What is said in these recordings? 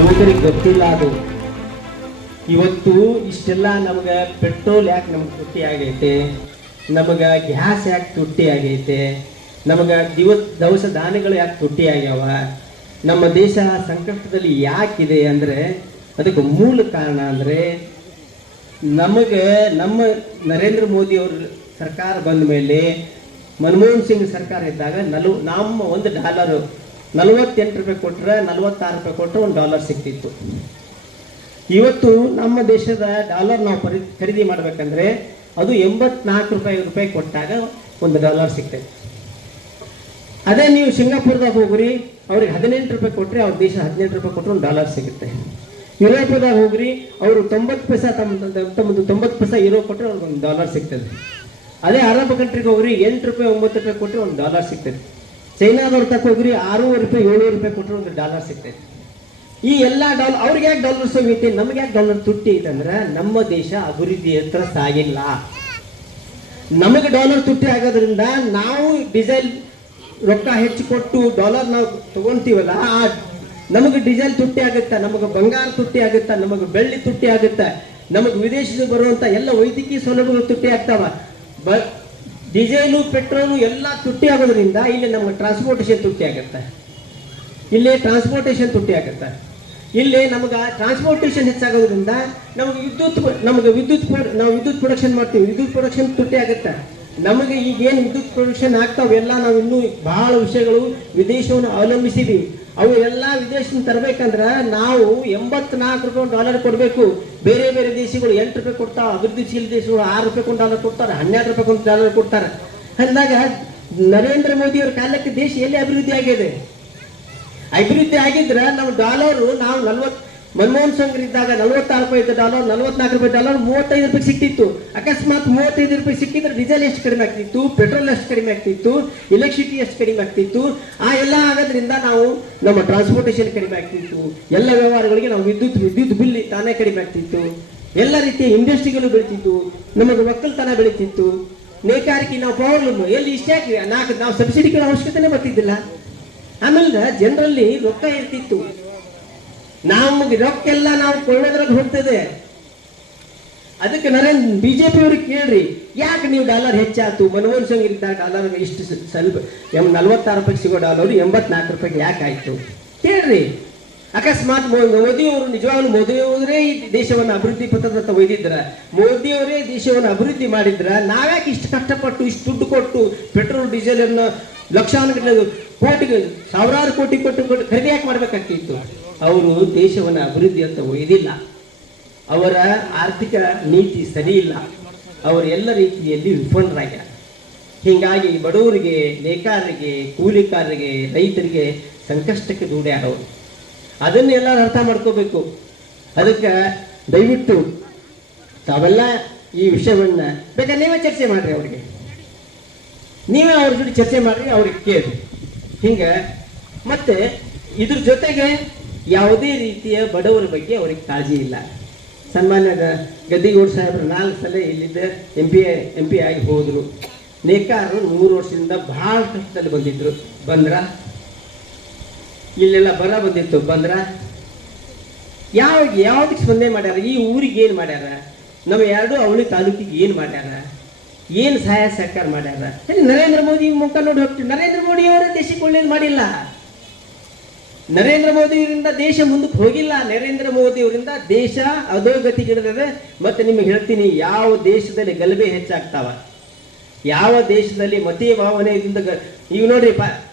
ಯುವಕರಿಗೆ ಗೊತ್ತಿಲ್ಲ ಅದು. ಇವತ್ತು ಇಷ್ಟೆಲ್ಲ ನಮಗೆ ಪೆಟ್ರೋಲ್ ಯಾಕೆ ನಮ್ಗೆ ತುಟ್ಟಿ ಆಗೈತೆ? ನಮಗೆ ಗ್ಯಾಸ್ ಯಾಕೆ ತುಟ್ಟಿ ಆಗೈತೆ? ನಮಗೆ ದಿವಸ, ದವಸ ಧಾನ್ಯಗಳು ಯಾಕೆ ತುಟ್ಟಿ ಆಗ್ಯಾವ? ನಮ್ಮ ದೇಶ ಸಂಕಷ್ಟದಲ್ಲಿ ಯಾಕಿದೆ ಅಂದರೆ, ಅದಕ್ಕೆ ಮೂಲ ಕಾರಣ ಅಂದರೆ, ನಮಗೆ ನಮ್ಮ ನರೇಂದ್ರ ಮೋದಿ ಅವರು ಸರ್ಕಾರ ಬಂದ ಮೇಲೆ ಮನಮೋಹನ್ ಸಿಂಗ್ ಸರ್ಕಾರ ಇದ್ದಾಗ ನಲು, ನಮ್ಮ ಒಂದು ಡಾಲರು ನಲವತ್ತೆಂಟು ರೂಪಾಯಿ ಕೊಟ್ಟರೆ ನಲವತ್ತಾರು ರೂಪಾಯಿ ಕೊಟ್ಟರೆ ಒಂದು ಡಾಲರ್ ಸಿಗ್ತಿತ್ತು ಇವತ್ತು ನಮ್ಮ ದೇಶದ ಡಾಲರ್ ನಾವು ಪರಿ, ಖರೀದಿ ಮಾಡಬೇಕಂದ್ರೆ ಅದು ಎಂಬತ್ನಾಲ್ಕು ರೂಪಾಯಿ ರೂಪಾಯಿ ಕೊಟ್ಟಾಗ ಒಂದು ಡಾಲರ್ ಸಿಗ್ತೈತೆ ಅದೇ ನೀವು ಸಿಂಗಾಪುರ್ದಾಗ ಹೋಗ್ರಿ, ಅವ್ರಿಗೆ ಹದಿನೆಂಟು ರೂಪಾಯಿ ಕೊಟ್ಟರೆ ಅವ್ರ ದೇಶ ಹದಿನೆಂಟು ರೂಪಾಯಿ ಕೊಟ್ಟರೆ ಒಂದು ಡಾಲರ್ ಸಿಗುತ್ತೆ. ಯುರೋಪದಾಗ ಹೋಗ್ರಿ, ಅವರು ತೊಂಬತ್ತು ಪೈಸಾ ತಮ್ಮ ತಮ್ಮದು ತೊಂಬತ್ತು ಪೈಸಾ ಯುರೋ ಕೊಟ್ಟರೆ ಅವ್ರಿಗೆ ಒಂದು ಡಾಲರ್ ಸಿಗ್ತದೆ ಅದೇ ಅರಬ್ ಕಂಟ್ರಿಗೆ ಹೋಗ್ರಿ, ಎಂಟು ರೂಪಾಯಿ, ಒಂಬತ್ತು ರೂಪಾಯಿ ಕೊಟ್ಟರೆ ಒಂದು ಡಾಲರ್ ಸಿಗ್ತದೆ ಚೈನಾದವ್ರ ತಕ್ಕ ಹೋಗ್ರಿ ಆರೂವರೆ ರೂಪಾಯಿ ಏಳುವರೆ ರೂಪಾಯಿ ಕೊಟ್ಟರೆ ಒಂದು ಡಾಲರ್ ಸಿಗ್ತೈತೆ. ಈ ಎಲ್ಲ ಡಾಲರ್ ಅವ್ರಿಗೆ ಯಾಕೆ ಡಾಲರ್ ಸಿಗುತ್ತೆ? ನಮ್ಗೆ ಯಾಕೆ ಡಾಲರ್ ತುಟ್ಟಿ ಇದಂದ್ರೆ ನಮ್ಮ ದೇಶ ಅಭಿವೃದ್ಧಿ ಹತ್ರ ಸಾಗಿಲ್ಲ. ನಮಗೆ ಡಾಲರ್ ತುಟ್ಟಿ ಆಗೋದ್ರಿಂದ ನಾವು ಡೀಸೆಲ್ ರೊಕ್ಕ ಹೆಚ್ಚು ಕೊಟ್ಟು ಡಾಲರ್ ನಾವು ತಗೊಂತೀವಲ್ಲ, ಆ ನಮಗೆ ಡೀಸೆಲ್ ತುಟ್ಟಿ ಆಗುತ್ತೆ? ನಮಗೆ ಬಂಗಾರ ತುಟ್ಟಿ ಆಗುತ್ತೆ? ನಮಗೆ ಬೆಳ್ಳಿ ತುಟ್ಟಿ ಆಗುತ್ತೆ? ನಮಗೆ ವಿದೇಶದಿಂದ ಬರುವಂತ ಎಲ್ಲ ವೈದ್ಯಕೀಯ ಸೌಲಭ್ಯಗಳು ತುಟ್ಟಿ ಆಗ್ತಾವ? ಬ ಡೀಸೆಲು, ಪೆಟ್ರೋಲು ಎಲ್ಲ ತುಟ್ಟಿ ಆಗೋದ್ರಿಂದ ಇಲ್ಲಿ ನಮಗೆ ಟ್ರಾನ್ಸ್ಪೋರ್ಟೇಷನ್ ತುಟ್ಟಿ ಆಗುತ್ತೆ ಇಲ್ಲಿ ಟ್ರಾನ್ಸ್ಪೋರ್ಟೇಷನ್ ತುಟ್ಟಿ ಆಗುತ್ತೆ ಇಲ್ಲಿ ನಮಗೆ ಟ್ರಾನ್ಸ್ಪೋರ್ಟೇಷನ್ ಹೆಚ್ಚಾಗೋದ್ರಿಂದ ನಮಗೆ ವಿದ್ಯುತ್ ನಮಗೆ ವಿದ್ಯುತ್ ನಾವು ವಿದ್ಯುತ್ ಪ್ರೊಡಕ್ಷನ್ ಮಾಡ್ತೀವಿ. ವಿದ್ಯುತ್ ಪ್ರೊಡಕ್ಷನ್ ತುಟ್ಟಿ ಆಗುತ್ತೆ ನಮಗೆ ಈಗೇನು ವಿದ್ಯುತ್ ಪ್ರೊಡಕ್ಷನ್ ಆಗ್ತಾವೆಲ್ಲ ನಾವು ಇನ್ನೂ ಬಹಳ ವಿಷಯಗಳು ವಿದೇಶವನ್ನು ಅವಲಂಬಿಸಿದೀವಿ. ಅವು ಎಲ್ಲ ವಿದೇಶದಿಂದ ತರಬೇಕಂದ್ರೆ ನಾವು ಎಂಬತ್ನಾಲ್ಕು ರೂಪಾಯಿ ಡಾಲರ್ ಕೊಡಬೇಕು. ಬೇರೆ ಬೇರೆ ದೇಶಗಳು ಎಂಟು ರೂಪಾಯಿ ಕೊಡ್ತಾವೆ ಅಭಿವೃದ್ಧಿಶೀಲ ದೇಶಗಳು ಆರು ರೂಪಾಯಿ ಕೊಂಡು ಡಾಲರ್ ಕೊಡ್ತಾರೆ, ಹನ್ನೆರಡು ರೂಪಾಯಿ ಕೊಂಡು ಡಾಲರ್ ಕೊಡ್ತಾರೆ. ಅಂದಾಗ ನರೇಂದ್ರ ಮೋದಿ ಅವರ ಕಾಲಕ್ಕೆ ದೇಶ ಎಲ್ಲಿ ಅಭಿವೃದ್ಧಿ ಆಗಿದೆ? ಅಭಿವೃದ್ಧಿ ಆಗಿದ್ರೆ ನಾವು ಡಾಲರು ನಾವು ನಲ್ವತ್ ಮನಮೋಹನ್ ಸಿಂಗ್ ಇದ್ದಾಗ ನಲ್ವತ್ತಾರು ರೂಪಾಯಿ ಇದ್ದ ಡಾಲರ್ ನಲ್ವತ್ನಾಲ್ಕು ರೂಪಾಯಿ ಡಾಲರ್ ಮೂವತ್ತೈದು ರೂಪಾಯಿ ಸಿಕ್ತಿತ್ತು. ಅಕಸ್ಮಾತ್ ಮೂವತ್ತೈದು ರೂಪಾಯಿ ಸಿಕ್ಕಿದ್ರೆ ಡೀಸೆಲ್ ಎಷ್ಟು ಕಡಿಮೆ ಆಗ್ತಿತ್ತು ಪೆಟ್ರೋಲ್ ಎಷ್ಟು ಕಡಿಮೆ ಆಗ್ತಿತ್ತು ಎಲೆಕ್ಟ್ರಿಸಿಟಿ ಎಷ್ಟು ಕಡಿಮೆ ಆಗ್ತಿತ್ತು, ಆ ಎಲ್ಲ ಆಗೋದ್ರಿಂದ ನಾವು ನಮ್ಮ ಟ್ರಾನ್ಸ್ಪೋರ್ಟೇಷನ್ ಕಡಿಮೆ ಆಗ್ತಿತ್ತು. ಎಲ್ಲ ವ್ಯವಹಾರಗಳಿಗೆ ನಾವು ವಿದ್ಯುತ್ ವಿದ್ಯುತ್ ಬಿಲ್ ತಾನೇ ಕಡಿಮೆ ಆಗ್ತಿತ್ತು. ಎಲ್ಲ ರೀತಿಯ ಇಂಡಸ್ಟ್ರಿಗಳು ಬೆಳೀತಿತ್ತು. ನಮಗೆ ಒಕ್ಕಲ್ತನ ಬೆಳೀತಿತ್ತು. ನೇಕಾರಿಕೆ, ನಾವು ಪ್ರಾಬ್ಲಮ್ ಎಲ್ಲಿ ಇಷ್ಟೇ ನಾಲ್ಕು, ನಾವು ಸಬ್ಸಿಡಿಗಳ ಅವಶ್ಯಕತೆನೇ ಬರ್ತಿದ್ದಿಲ್ಲ. ಆಮೇಲೆ ಜನರಲ್ಲಿ ರೊಕ್ಕ ಇರ್ತಿತ್ತು. ನಮಗೆ ರೊಕ್ಕ ಎಲ್ಲ ನಾವು ಕೊಳ್ಳೋದ್ರಾಗ ಹೋಗ್ತದೆ ಅದಕ್ಕೆ ನರೇಂದ್ರ ಬಿಜೆಪಿ ಅವ್ರಿಗೆ ಕೇಳ್ರಿ. ಯಾಕೆ ನೀವು ಡಾಲರ್ ಹೆಚ್ಚಾಯ್ತು? ಮನಮೋಹನ್ ಸಿಂಗ್ ಇದ್ದಾಗ ಡಾಲರ್ ಇಷ್ಟು ಸ್ವಲ್ಪ, ಎಂ, ನಲ್ವತ್ತಾರು ರೂಪಾಯಿಗೆ ಸಿಗೋ ಡಾಲರ್ ಎಂಬತ್ನಾಲ್ಕು ರೂಪಾಯಿಗೆ ಯಾಕೆ ಆಯ್ತು? ಕೇಳ್ರಿ. ಅಕಸ್ಮಾತ್ ಮೋದಿಯವರು ನಿಜವಾಗ್ಲೂ ಮೋದಿ ಅವರೇ ಈ ದೇಶವನ್ನು ಅಭಿವೃದ್ಧಿ ಪಥದತ್ತ ಒಯ್ದಿದ್ರ. ಮೋದಿ ಅವರೇ ದೇಶವನ್ನು ಅಭಿವೃದ್ಧಿ ಮಾಡಿದ್ರ. ನಾವ್ಯಾಕೆ ಇಷ್ಟು ಕಷ್ಟಪಟ್ಟು, ಇಷ್ಟು ದುಡ್ಡು ಕೊಟ್ಟು ಪೆಟ್ರೋಲ್, ಡೀಸೆಲ್ ಅನ್ನು ಲಕ್ಷಾನುಗಟ್ಟಲೆ ಕೋಟಿಗೆ, ಸಾವಿರಾರು ಕೋಟಿ ಕೊಟ್ಟು ಖರೀದಿ ಯಾಕೆ ಮಾಡ್ಬೇಕಾಗ್ತಿತ್ತು? ಅವರು ದೇಶವನ್ನು ಅಭಿವೃದ್ಧಿ ಅಂತ ಒಯ್ದಿಲ್ಲ. ಅವರ ಆರ್ಥಿಕ ನೀತಿ ಸರಿ ಇಲ್ಲ. ಅವರು ಎಲ್ಲ ರೀತಿಯಲ್ಲಿ ವಿಫಲರಾಗ್ಯಾರ ಹೀಗಾಗಿ ಬಡವರಿಗೆ, ನೇಕಾರರಿಗೆ, ಕೂಲಿಕಾರರಿಗೆ, ರೈತರಿಗೆ ಸಂಕಷ್ಟಕ್ಕೆ ದೂಡ್ಯಾರವರು ಅದನ್ನೆಲ್ಲ ಅರ್ಥ ಮಾಡ್ಕೋಬೇಕು. ಅದಕ್ಕೆ ದಯವಿಟ್ಟು ತಾವೆಲ್ಲ ಈ ವಿಷಯವನ್ನ ಬೇಕಾದ್ರೆ ನೀವೇ ಚರ್ಚೆ ಮಾಡಿರಿ ಅವರಿಗೆ. ನೀವೇ ಅವ್ರ ಜೊತೆ ಚರ್ಚೆ ಮಾಡಿರಿ, ಅವ್ರಿಗೆ ಕೇಳಿ ಹಿಂಗೆ ಮತ್ತೆ ಇದ್ರ ಜೊತೆಗೆ ಯಾವುದೇ ರೀತಿಯ ಬಡವರ ಬಗ್ಗೆ ಅವ್ರಿಗೆ ಕಾಳಜಿ ಇಲ್ಲ. ಸನ್ಮಾನ್ಯ ಗ- ಗದ್ದಿಗೌಡ ಸಾಹೇಬರು ನಾಲ್ಕು ಸಲ ಇಲ್ಲಿದ್ದ ಎಂ ಪಿ ಎಂ ಪಿ ಆಗಿ ಹೋದರು. ನೇಕಾರರು ಮೂರು ವರ್ಷದಿಂದ ಭಾಳ ಕಷ್ಟದಲ್ಲಿ ಬಂದಿದ್ರು. ಬಂದ್ರ? ಇಲ್ಲೆಲ್ಲ ಬರ ಬಂದಿತ್ತು. ಬಂದ್ರ? ಯಾವ ಯಾವ್ದಕ್ಕೆ ಸ್ಪಂದನೆ ಮಾಡ್ಯಾರ? ಈ ಊರಿಗೆ ಏನು ಮಾಡ್ಯಾರ? ನಮ್ಮ ಎರಡು ಅವಳಿ ತಾಲೂಕಿಗೆ ಏನು ಮಾಡ್ಯಾರ? ಏನು ಸಹಾಯ ಸಹಕಾರ ಮಾಡ್ಯಾರ? ನರೇಂದ್ರ ಮೋದಿ ಮುಖ ನೋಡಿ ಹೋಗ್ತೀವಿ. ನರೇಂದ್ರ ಮೋದಿ ಅವರ ದೇಶಕ್ಕೆ ಒಳ್ಳೇದು ಮಾಡಿಲ್ಲ. ನರೇಂದ್ರ ಮೋದಿ ಇವರಿಂದ ದೇಶ ಮುಂದಕ್ಕೆ ಹೋಗಿಲ್ಲ. ನರೇಂದ್ರ ಮೋದಿ ಅವರಿಂದ ದೇಶ ಅಧೋಗತಿಗಿಡದಿದೆ. ಮತ್ತೆ ನಿಮಗೆ ಹೇಳ್ತೀನಿ, ಯಾವ ದೇಶದಲ್ಲಿ ಗಲಭೆ ಹೆಚ್ಚಾಗ್ತಾವ? ಯಾವ ದೇಶದಲ್ಲಿ ಮತೀಯ ಭಾವನೆಯಿಂದ ಈಗ ನೋಡ್ರಿ, ಪಾ,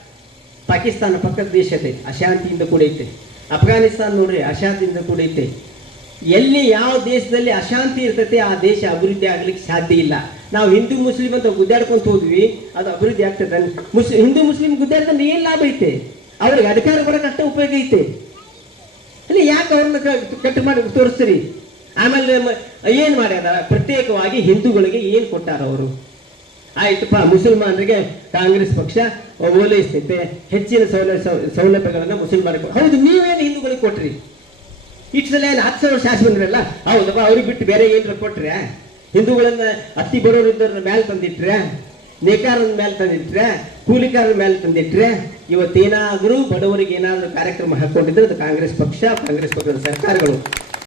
ಪಾಕಿಸ್ತಾನ ಪಕ್ಕದ ದೇಶ ಐತೆ ಅಶಾಂತಿಯಿಂದ ಕೂಡ ಐತೆ. ಅಫ್ಘಾನಿಸ್ತಾನ ನೋಡ್ರಿ, ಅಶಾಂತಿಯಿಂದ ಕೂಡ ಐತೆ. ಎಲ್ಲಿ ಯಾವ ದೇಶದಲ್ಲಿ ಅಶಾಂತಿ ಇರ್ತೈತೆ, ಆ ದೇಶ ಅಭಿವೃದ್ಧಿ ಆಗ್ಲಿಕ್ಕೆ ಸಾಧ್ಯ ಇಲ್ಲ. ನಾವು ಹಿಂದೂ, ಮುಸ್ಲಿಂ ಅಂತ ಗುದ್ದಾಡ್ಕೊಂತ ಹೋದ್ವಿ, ಅದು ಅಭಿವೃದ್ಧಿ ಆಗ್ತದೆ. ಹಿಂದೂ, ಮುಸ್ಲಿಂ ಗುದ್ದಾಡ್ಕೊಂಡು ಏನು ಲಾಭ ಐತೆ. ಅವ್ರಿಗೆ ಅಧಿಕಾರ ಕೊಡೋಕೆ ಅಷ್ಟು ಉಪಯೋಗ ಐತೆ. ಅಲ್ಲಿ ಯಾಕೆ ಅವ್ರನ್ನ ಕಟ್ ಮಾಡಿ ತೋರಿಸ್ತೀರಿ? ಆಮೇಲೆ ಏನ್ ಮಾಡ್ಯಾರ? ಪ್ರತ್ಯೇಕವಾಗಿ ಹಿಂದೂಗಳಿಗೆ ಏನ್ ಕೊಟ್ಟಾರ ಅವರು? ಆಯ್ತಪ್ಪ, ಮುಸಲ್ಮಾನರಿಗೆ ಕಾಂಗ್ರೆಸ್ ಪಕ್ಷ ಓಲೈಸ್ತೈತೆ. ಹೆಚ್ಚಿನ ಸೌಲಭ್ಯ ಸೌಲಭ್ಯಗಳನ್ನ ಮುಸಲ್ಮಾನರಿಗೆ ಹೌದು, ನೀವೇನು ಹಿಂದೂಗಳಿಗೆ ಕೊಟ್ರಿ? ಇಷ್ಟು ಏನು ಹತ್ತು ಸಾವಿರ ಹೌದಪ್ಪ, ಅವ್ರಿಗೆ ಬಿಟ್ಟು ಬೇರೆ ಏನಾರ ಕೊಟ್ರೆ? ಹಿಂದೂಗಳನ್ನ ಅತ್ತಿ ಬರೋರು ಇದ್ದವ್ರನ್ನ ಮ್ಯಾಲೆ ತಂದಿಟ್ರೆ? ನೇಕಾರರ ಮೇಲೆ ತಂದಿಟ್ರೆ ಕೂಲಿಕಾರರ ಮೇಲೆ ತಂದಿಟ್ರೆ, ಇವತ್ತೇನಾದರೂ ಬಡವರಿಗೆ ಏನಾದರೂ ಕಾರ್ಯಕ್ರಮ ಹಾಕೊಂಡಿದ್ರೆ ಅದು ಕಾಂಗ್ರೆಸ್ ಪಕ್ಷ, ಕಾಂಗ್ರೆಸ್ ಪಕ್ಷದ ಸರ್ಕಾರಗಳು.